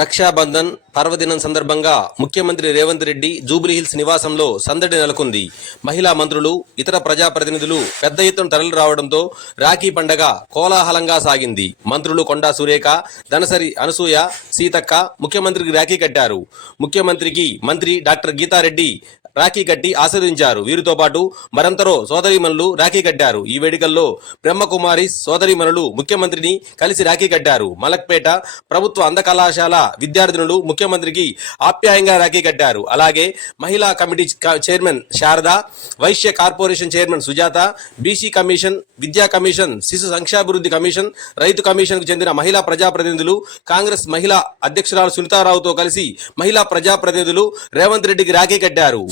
రక్షాబంధన్ పర్వదినం సందర్భంగా ముఖ్యమంత్రి రేవంత్ రెడ్డి జూబ్లీహిల్స్ నివాసంలో సందడి నెలకొంది. మహిళా మంత్రులు ఇతర ప్రజాప్రతినిధులు పెద్ద ఎత్తున తరలి రావడంతో రాఖీ పండగ కోలాహలంగా సాగింది. మంత్రులు కొండా సురేఖ దనసరి అనసూయ సీతక్క ముఖ్యమంత్రికి రాఖీ కట్టారు. ముఖ్యమంత్రికి మంత్రి డాక్టర్ గీతారెడ్డి రాఖీ కట్టి ఆశీర్వించారు వీరితో పాటు మరంతరో సోదరిమణులు రాఖీ కట్టారు. ఈ వేడుకల్లో బ్రహ్మకుమారి సోదరిమణులు ముఖ్యమంత్రిని కలిసి రాఖీ కట్టారు. మలక్పేట ప్రభుత్వ అంధ కళాశాల విద్యార్థినులు ముఖ్యమంత్రికి ఆప్యాయంగా రాఖీ కట్టారు. అలాగే మహిళా committee chairman Sharada Vaishya corporation chairman Sujatha BC commission విద్యా కమిషన్ శిశు సంక్షాభివృద్ధి కమిషన్ రైతు కమిషన్కు చెందిన మహిళా ప్రజాప్రతినిధులు కాంగ్రెస్ మహిళా అధ్యక్షురాలు సునీతారావుతో కలిసి మహిళా ప్రజాప్రతినిధులు రేవంత్ రెడ్డికి రాఖీ కట్టారు.